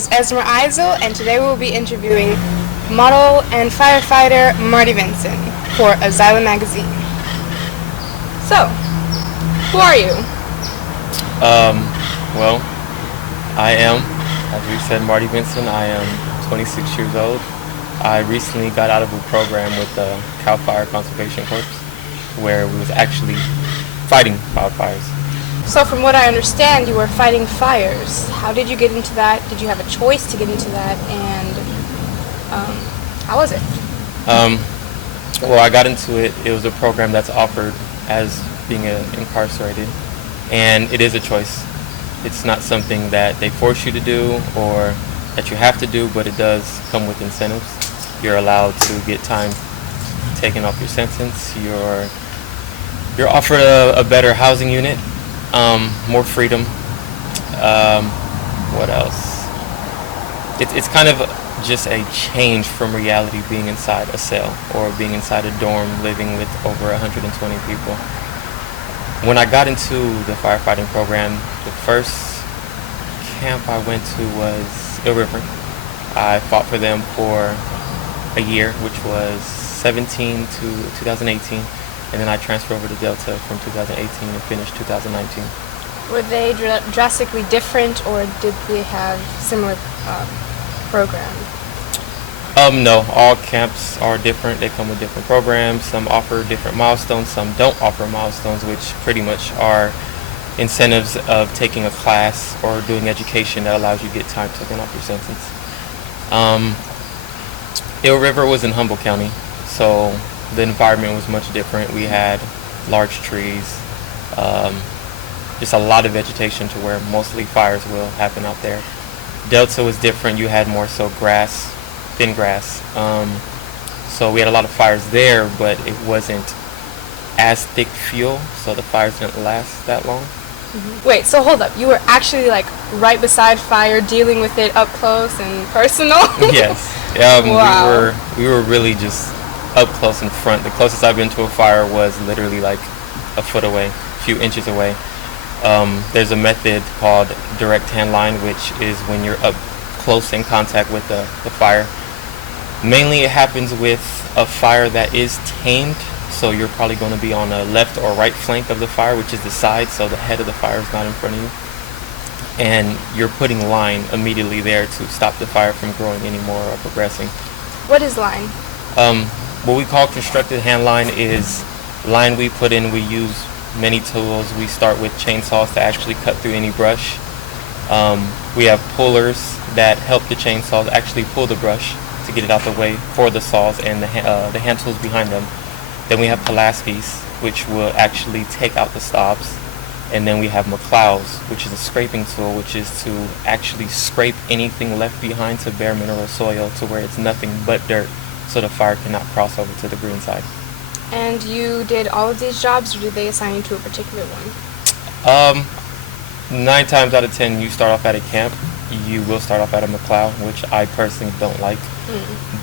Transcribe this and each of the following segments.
is Esmer Aysel, and today we'll be interviewing model and firefighter Marty Vinson for Azyla magazine. So, who are you? Well, I am, as we said, Marty Vinson. I am 26 years old. I recently got out of a program with the Cal Fire Conservation Corps where we was actually fighting wildfires. So from what I understand, you were fighting fires. How did you get into that? Did you have a choice to get into that? And how was it? Well, I got into it. It was a program that's offered as being incarcerated, and it is a choice. It's not something that they force you to do or that you have to do, but it does come with incentives. You're allowed to get time taken off your sentence. You're offered a better housing unit, more freedom. What else? It's kind of just a change from reality being inside a cell or being inside a dorm living with over 120 people. When I got into the firefighting program, the first camp I went to was Videographer. I fought for them for a year, which was 17 to 2018, and then I transferred over to Delta from 2018 and finished 2019. Were they drastically different, or did they have similar programs? No, all camps are different. They come with different programs. Some offer different milestones, some don't offer milestones, which pretty much are incentives of taking a class or doing education that allows you to get time taken off your sentence. Eel River was in Humboldt County, so the environment was much different. We had large trees, just a lot of vegetation to where mostly fires will happen out there. Delta was different. You had more so grass, thin grass. So we had a lot of fires there, but it wasn't as thick fuel, so the fires didn't last that long. Mm-hmm. Wait, so hold up. You were actually like right beside fire, dealing with it up close and personal? Yes. Wow. We were really just up close in front. The closest I've been to a fire was literally like a foot away, a few inches away. There's a method called direct hand line, which is when you're up close in contact with the fire. Mainly it happens with a fire that is tamed, so you're probably going to be on the left or right flank of the fire, which is the side, so the head of the fire is not in front of you. And you're putting line immediately there to stop the fire from growing anymore or progressing. What is line? What we call constructed hand line is line we put in. We use many tools. We start with chainsaws to actually cut through any brush. We have pullers that help the chainsaws actually pull the brush to get it out the way for the saws and the hand tools behind them. Then we have Pulaskis, which will actually take out the stops. And then we have McClows, which is a scraping tool, which is to actually scrape anything left behind to bare mineral soil to where it's nothing but dirt, so the fire cannot cross over to the green side. And you did all of these jobs, or did they assign you to a particular one? 9 times out of 10, you start off at a camp. You will start off at a McCloud, which I personally don't like.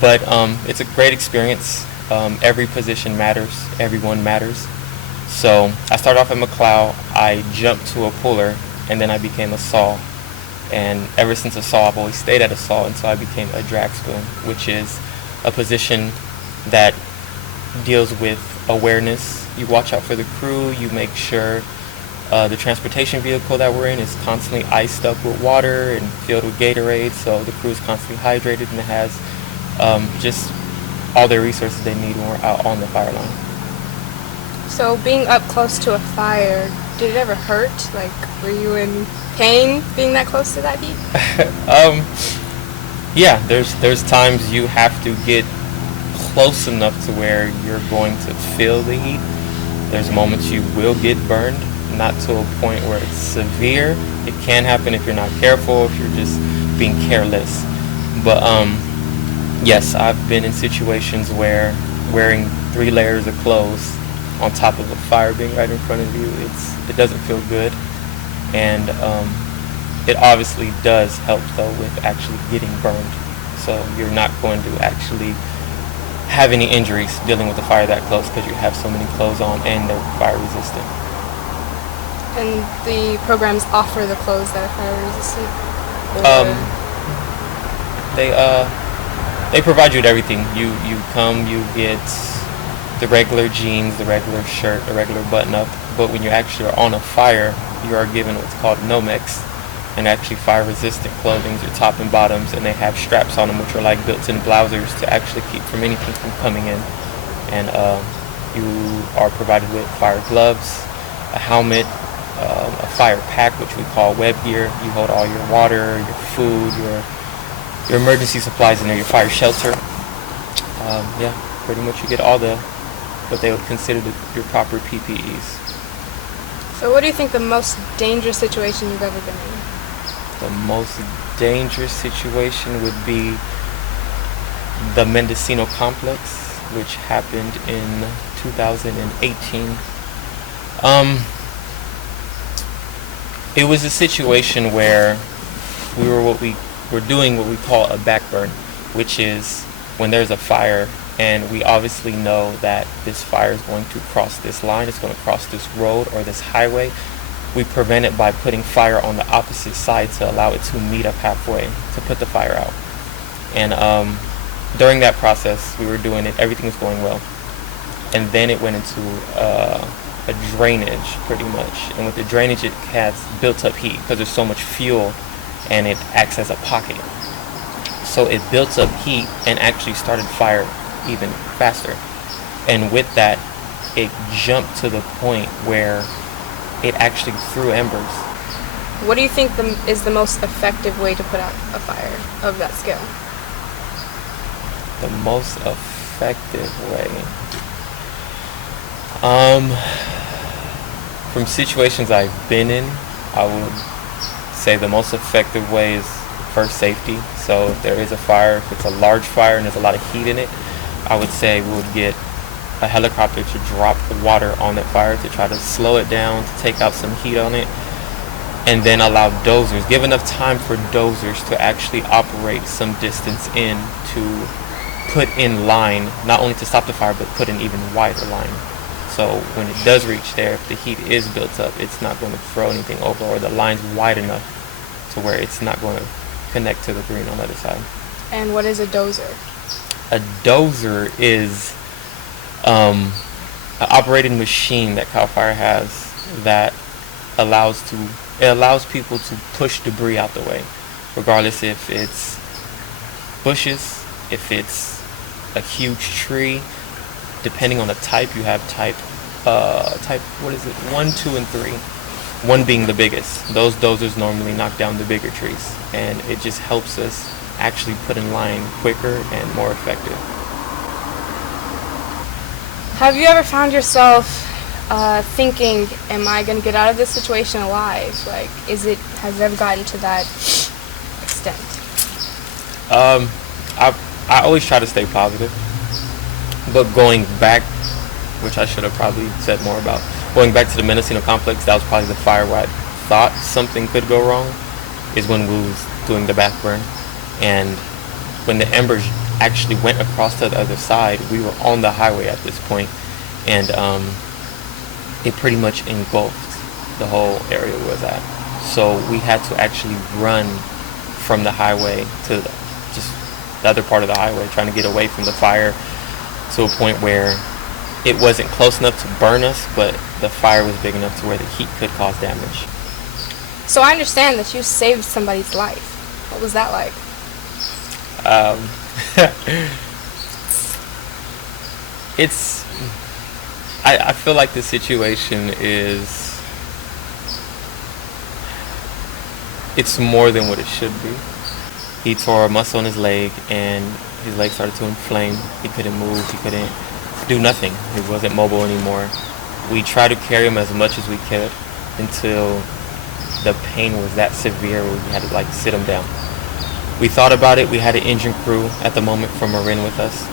But it's a great experience. Every position matters. Everyone matters. So I started off at McCloud. I jumped to a puller, and then I became a saw. And ever since a saw, I've always stayed at a saw until I became a drag spoon, which is a position that deals with awareness. You watch out for the crew. You make sure the transportation vehicle that we're in is constantly iced up with water and filled with Gatorade, so the crew is constantly hydrated and it has just all their resources they need when we're out on the fire line. So being up close to a fire, did it ever hurt? Like, were you in pain being that close to that heat? Yeah, there's times you have to get close enough to where you're going to feel the heat. There's moments you will get burned, not to a point where it's severe. It can happen if you're not careful, if you're just being careless. But yes, I've been in situations where wearing 3 layers of clothes on top of a fire being right in front of you, it doesn't feel good. And it obviously does help though with actually getting burned. So you're not going to actually have any injuries dealing with a fire that close because you have so many clothes on and they're fire resistant. And the programs offer the clothes that are fire resistant? they provide you with everything. You come, you get the regular jeans, the regular shirt, the regular button up. But when you actually are on a fire, you are given what's called nomex, and actually fire-resistant clothing, your top and bottoms, and they have straps on them, which are like built-in blousers to actually keep from anything from coming in. And you are provided with fire gloves, a helmet, a fire pack, which we call web gear. You hold all your water, your food, your emergency supplies in there, your fire shelter. Yeah, pretty much you get all what they would consider your proper PPEs. So what do you think the most dangerous situation you've ever been in? The most dangerous situation would be the Mendocino Complex, which happened in 2018. It was a situation where we were doing what we call a backburn, which is when there's a fire and we obviously know that this fire is going to cross this line, it's going to cross this road or this highway. We prevent it by putting fire on the opposite side to allow it to meet up halfway to put the fire out. And during that process, we were doing it, everything was going well. And then it went into a drainage, pretty much. And with the drainage, it has built up heat because there's so much fuel and it acts as a pocket. So it built up heat and actually started fire even faster. And with that, it jumped to the point where it actually threw embers. What do you think is the most effective way to put out a fire of that scale? The most effective way? From situations I've been in, I would say the most effective way is first safety. So if there is a fire, if it's a large fire and there's a lot of heat in it, I would say we would get a helicopter to drop the water on that fire to try to slow it down, to take out some heat on it, and then allow dozers, give enough time for dozers to actually operate some distance in to put in line, not only to stop the fire, but put an even wider line. So when it does reach there, if the heat is built up, it's not going to throw anything over, or the line's wide enough to where it's not going to connect to the green on the other side. And what is a dozer? A dozer is an operated machine that CAL FIRE has that allows people to push debris out the way, regardless if it's bushes, if it's a huge tree. Depending on the type, you have type 1, 2, and 3. 1 being the biggest. Those dozers normally knock down the bigger trees, and it just helps us actually put in line quicker and more effective. Have you ever found yourself thinking, am I going to get out of this situation alive? Like, has it ever gotten to that extent? I always try to stay positive, but going back, which I should have probably said more about, going back to the Mendocino Complex, that was probably the fire where I thought something could go wrong, is when we was doing the backburn. And when the embers actually went across to the other side, we were on the highway at this point, and it pretty much engulfed the whole area we was at. So we had to actually run from the highway to just the other part of the highway, trying to get away from the fire to a point where it wasn't close enough to burn us, but the fire was big enough to where the heat could cause damage. So I understand that you saved somebody's life. What was that like? I feel like the situation it's more than what it should be. He tore a muscle in his leg, and his leg started to inflame. He couldn't move, he couldn't do nothing. He wasn't mobile anymore. We tried to carry him as much as we could until the pain was that severe where we had to sit him down. We thought about it. We had an engine crew at the moment from Marin with us.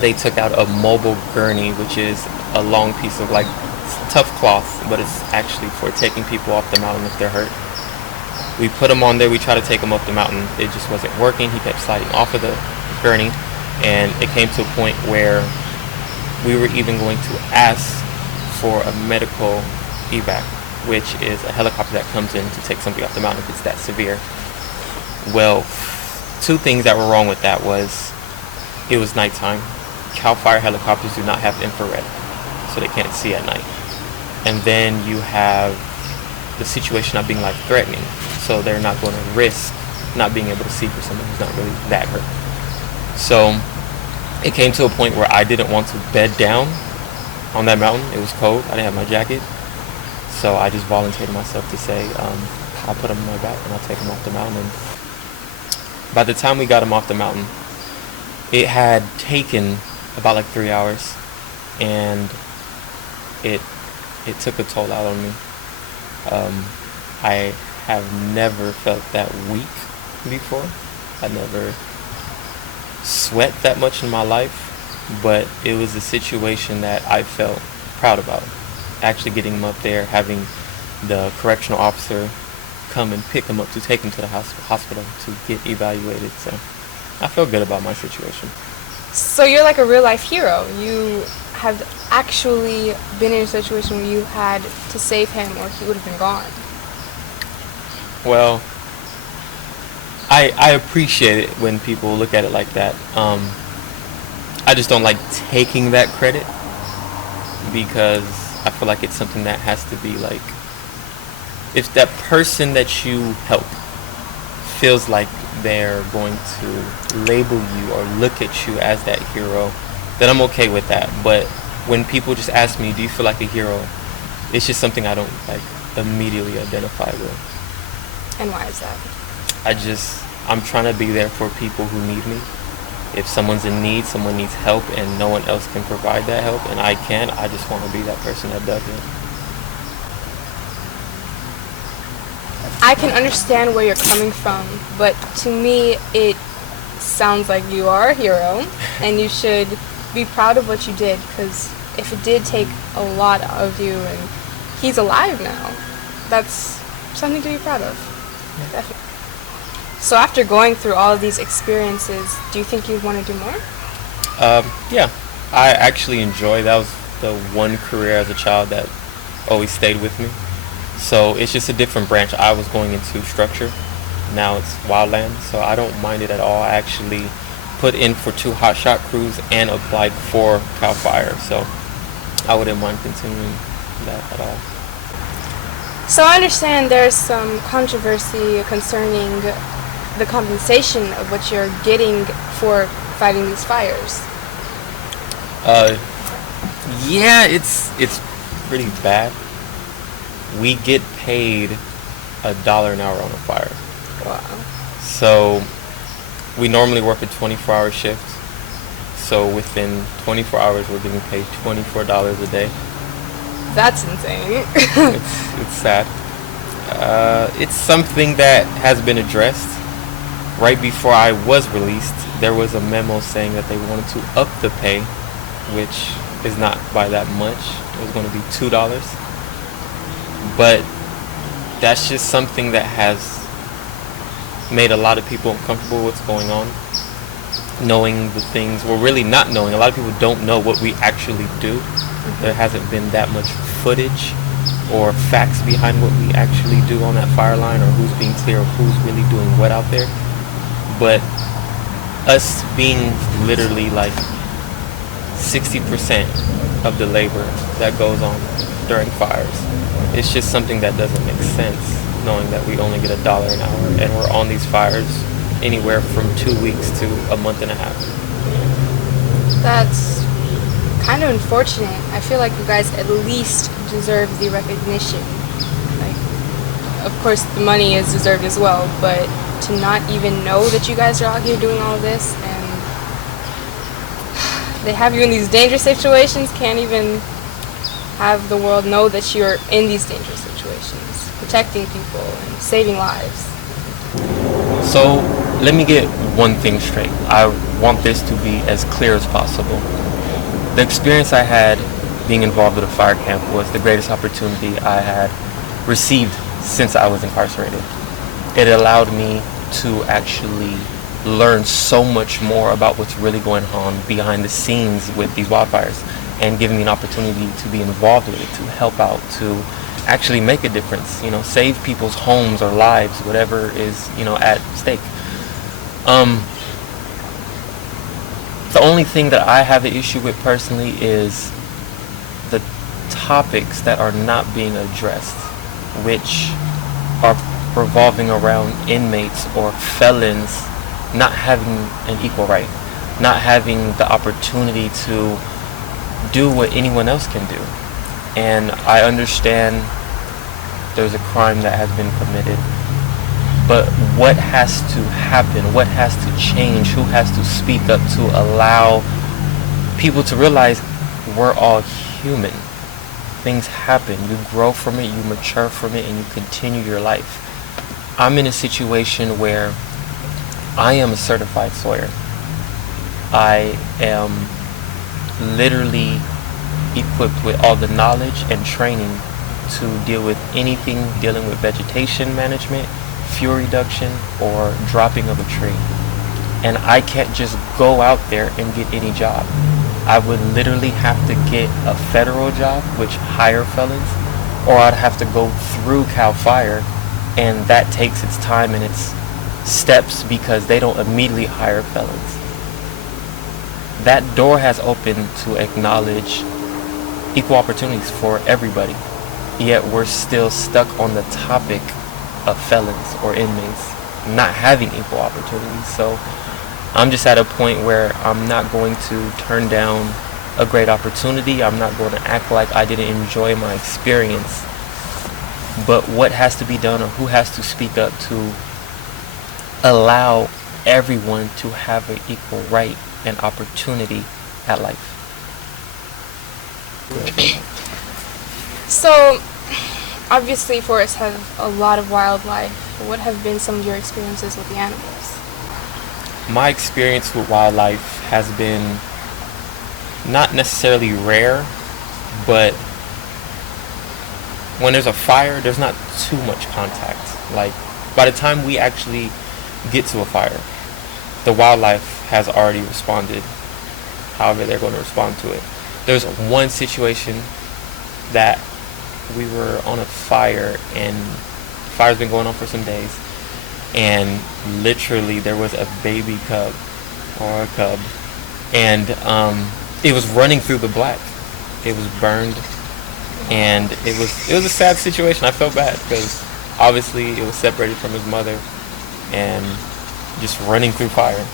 They took out a mobile gurney, which is a long piece of tough cloth, but it's actually for taking people off the mountain if they're hurt. We put him on there. We tried to take him up the mountain. It just wasn't working. He kept sliding off of the gurney, and it came to a point where we were even going to ask for a medical evac, which is a helicopter that comes in to take somebody off the mountain if it's that severe. Well, two things that were wrong with that was it was nighttime. CAL FIRE helicopters do not have infrared, so they can't see at night. And then you have the situation not being like threatening, so they're not going to risk not being able to see for someone who's not really that hurt. So it came to a point where I didn't want to bed down on that mountain. It was cold. I didn't have my jacket. So I just volunteered myself to say, I'll put him on my back and I'll take him off the mountain. And by the time we got him off the mountain, it had taken about like 3 hours, and it took a toll out on me. I have never felt that weak before. I never sweat that much in my life, but it was a situation that I felt proud about. Actually getting him up there, having the correctional officer come and pick him up to take him to the hospital to get evaluated. So I feel good about my situation. So you're like a real life hero. You have actually been in a situation where you had to save him or he would have been gone. Well, I appreciate it when people look at it like that. I just don't like taking that credit, because I feel like it's something that has to be like, if that person that you help feels like they're going to label you or look at you as that hero, then I'm okay with that. But when people just ask me, do you feel like a hero, it's just something I don't like immediately identify with. And why is that? I'm trying to be there for people who need me. If someone's in need, someone needs help, and no one else can provide that help, and I can, I just want to be that person that does it. I can understand where you're coming from, but to me it sounds like you are a hero, and you should be proud of what you did, because if it did take a lot out of you and he's alive now, that's something to be proud of. Yeah. Definitely. So after going through all of these experiences, do you think you'd want to do more? Yeah, I actually enjoy, that was the one career as a child that always stayed with me. So it's just a different branch. I was going into structure, now it's wildland, so I don't mind it at all. I actually put in for 2 hotshot crews and applied for CAL FIRE, so I wouldn't mind continuing that at all. So I understand there's some controversy concerning the compensation of what you're getting for fighting these fires. Yeah, it's pretty bad. We get paid $1 an hour on a fire. Wow. So we normally work a 24-hour shift. So within 24 hours, we're getting paid $24 a day. That's insane. It's sad. It's something that has been addressed. Right before I was released, there was a memo saying that they wanted to up the pay, which is not by that much. It was going to be $2. But that's just something that has made a lot of people uncomfortable with what's going on. Knowing the things, well, really not knowing. A lot of people don't know what we actually do. There hasn't been that much footage or facts behind what we actually do on that fire line, or who's being clear, or who's really doing what out there. But us being literally like 60% of the labor that goes on during fires, it's just something that doesn't make sense, knowing that we only get $1 an hour and we're on these fires anywhere from 2 weeks to a month and a half. That's kind of unfortunate. I feel like you guys at least deserve the recognition. Like, of course the money is deserved as well, but to not even know that you guys are out here doing all of this, and they have you in these dangerous situations, can't even have the world know that you're in these dangerous situations, protecting people and saving lives. So let me get one thing straight. I want this to be as clear as possible. The experience I had being involved with a fire camp was the greatest opportunity I had received since I was incarcerated. It allowed me to actually learn so much more about what's really going on behind the scenes with these wildfires, and giving me an opportunity to be involved with it, to help out, to actually make a difference, save people's homes or lives, whatever is, at stake. Um, the only thing that I have an issue with personally is the topics that are not being addressed, which are revolving around inmates or felons not having an equal right, not having the opportunity to do what anyone else can do. And I understand there's a crime that has been committed, but what has to happen? What has to change? Who has to speak up to allow people to realize we're all human? Things happen. You grow from it, you mature from it, and you continue your life. I'm in a situation where I am a certified sawyer. I am literally equipped with all the knowledge and training to deal with anything dealing with vegetation management, fuel reduction, or dropping of a tree. And I can't just go out there and get any job. I would literally have to get a federal job, which hire felons, or I'd have to go through CAL FIRE, and that takes its time and its steps because they don't immediately hire felons. That door has opened to acknowledge equal opportunities for everybody, yet we're still stuck on the topic of felons or inmates not having equal opportunities. So I'm just at a point where I'm not going to turn down a great opportunity. I'm not going to act like I didn't enjoy my experience. But what has to be done, or who has to speak up to allow everyone to have an equal right and opportunity at life? So, obviously forests have a lot of wildlife. What have been some of your experiences with the animals? My experience with wildlife has been not necessarily rare, but when there's a fire, there's not too much contact. Like, by the time we actually get to a fire, the wildlife has already responded however they're going to respond to it. There's one situation that we were on a fire, and the fire's been going on for some days, and literally there was a baby cub, or a cub, and it was running through the black. It was burned, and it was a sad situation. I felt bad because obviously it was separated from his mother and just running through fire.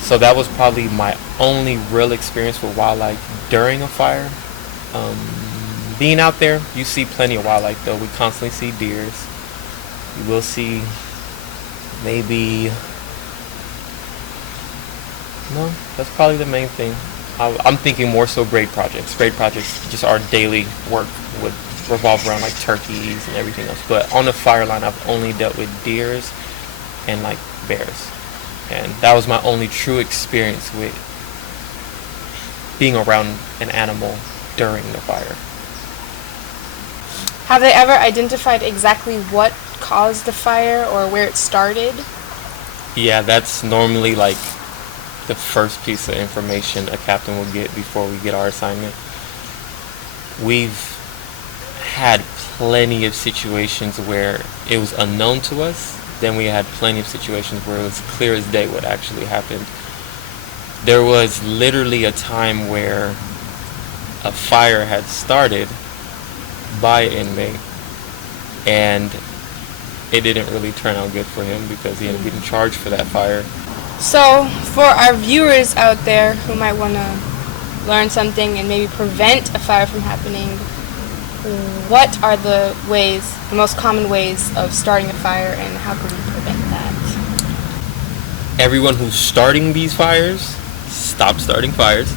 So that was probably my only real experience with wildlife during a fire. Being out there, you see plenty of wildlife though. We constantly see deers. You will see maybe, no, that's probably the main thing. I'm thinking more so grade projects. Grade projects, just our daily work would revolve around like turkeys and everything else. But on the fire line, I've only dealt with deers and like bears. And that was my only true experience with being around an animal during the fire. Have they ever identified exactly what caused the fire or where it started? Yeah, that's normally like the first piece of information a captain will get before we get our assignment. We've had plenty of situations where it was unknown to us. Then we had plenty of situations where it was clear as day what actually happened. There was literally a time where a fire had started by an inmate, and it didn't really turn out good for him because he ended up getting charged for that fire. So, for our viewers out there who might want to learn something and maybe prevent a fire from happening, what are the most common ways of starting a fire, and how can we prevent that? Everyone who's starting these fires, stop starting fires.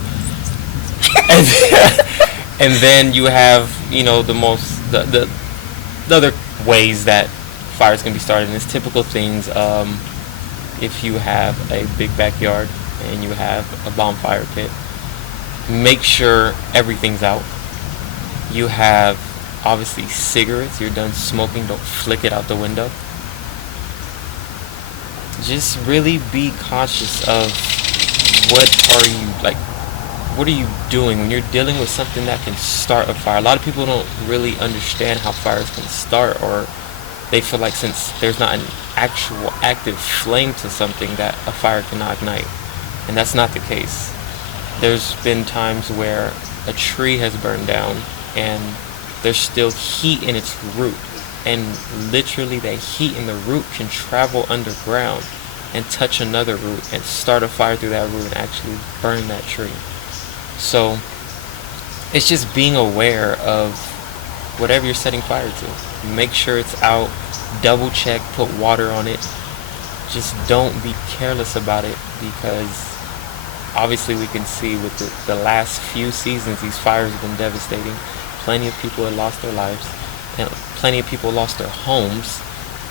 And then you have, the other ways that fires can be started, and it's typical things. If you have a big backyard and you have a bonfire pit, make sure everything's out. You have obviously cigarettes, you're done smoking, don't flick it out the window. Just really be conscious of what are you doing when you're dealing with something that can start a fire. A lot of people don't really understand how fires can start or they feel like since there's not an actual active flame to something that a fire cannot ignite. And that's not the case. There's been times where a tree has burned down and there's still heat in its root. And literally that heat in the root can travel underground and touch another root and start a fire through that root and actually burn that tree. So it's just being aware of whatever you're setting fire to. Make sure it's out, double check, put water on it. Just don't be careless about it, because obviously we can see with the last few seasons these fires have been devastating. Plenty of people have lost their lives and plenty of people lost their homes.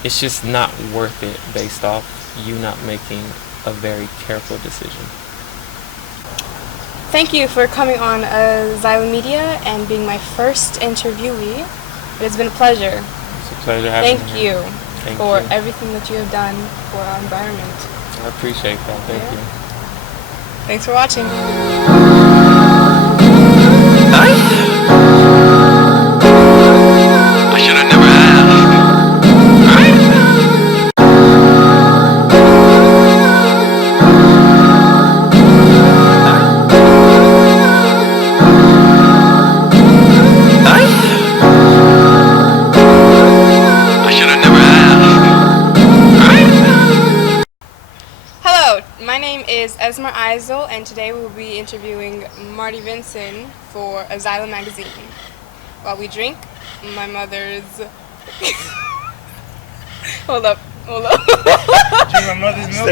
It's just not worth it based off you not making a very careful decision. Thank you for coming on Azyla Media and being my first interviewee. It has been a pleasure. It's a pleasure having Thank you. you Thank for you. everything that you have done for our environment. I appreciate that. Thank you. Thanks for watching. I should have never asked. I should have never asked. Hello, my name is Esmer Aysel, and today we will be interviewing Marty Vinson for Azyla Magazine. While we drink my mother's... Hold up. Drink my mother's milk.